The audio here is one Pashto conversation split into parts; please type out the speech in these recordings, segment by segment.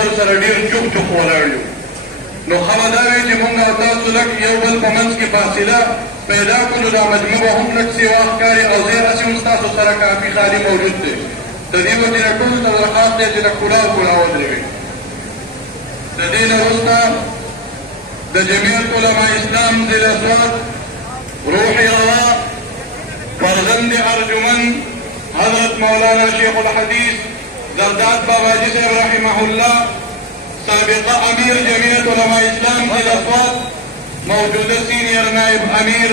بل سره ډېر چوک چوک ولاړ یو. نو ښه به دا وي چې مونږ او تاسو لږ یو بل په منځ کې فاصله پیدا کړو. دا مجمع به هم لږ سیوا ښکاري او ځای هسې هم ستاسو سره کافي خالي موجود دی. د دې وجې نه ټولو ته درخواست دی چې لږ کلا ودرېږئ. د دې نه وروسته د جمعیت علما اسلام ضلع سوات روح روا فرزند ارجمن حضرت مولانا شیخ الحدیث زرداد باباجی صاحب رحمه الله سابقہ امیر جمعیت علماء اسلام ضلع سوات موجودہ سینئر نائب امیر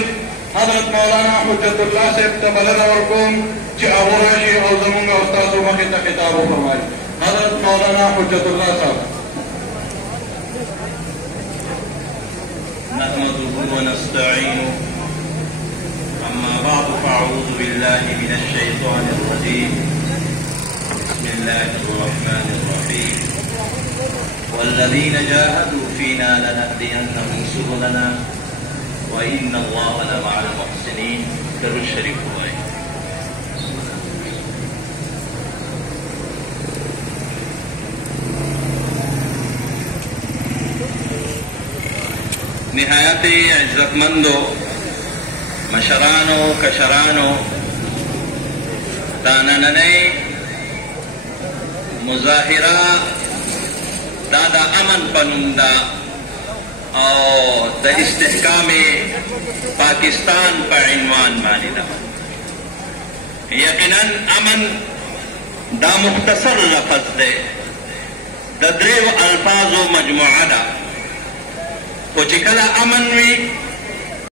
حضرت مولانا حجت اللہ صاحب ته بلنه ورکوم چې هغه راشي او زموږ او ستاسو مخې ته خطاب وفرمایي. حضرت مولانا حجت الله صاحب. نحمده ونستعينه أما بعد فأعوذ بالله من الشيطان الرجيم بسم الله الرحمن الرحيم والذين جاهدوا فينا لنهدينهم سبلنا وإن الله لمع المحسنين. درود شریف ہوئے. نہایت عزتمندو مشرانو کشرانو دانننی مظاہرہ دادا امن پنندا اور دا استحکام پاکستان پر عنوان مانیدہ. یقیناً امن دا مختصر لفظ دے دا دریو الفاظ و مجموعہ دا. خو چې کله امن وي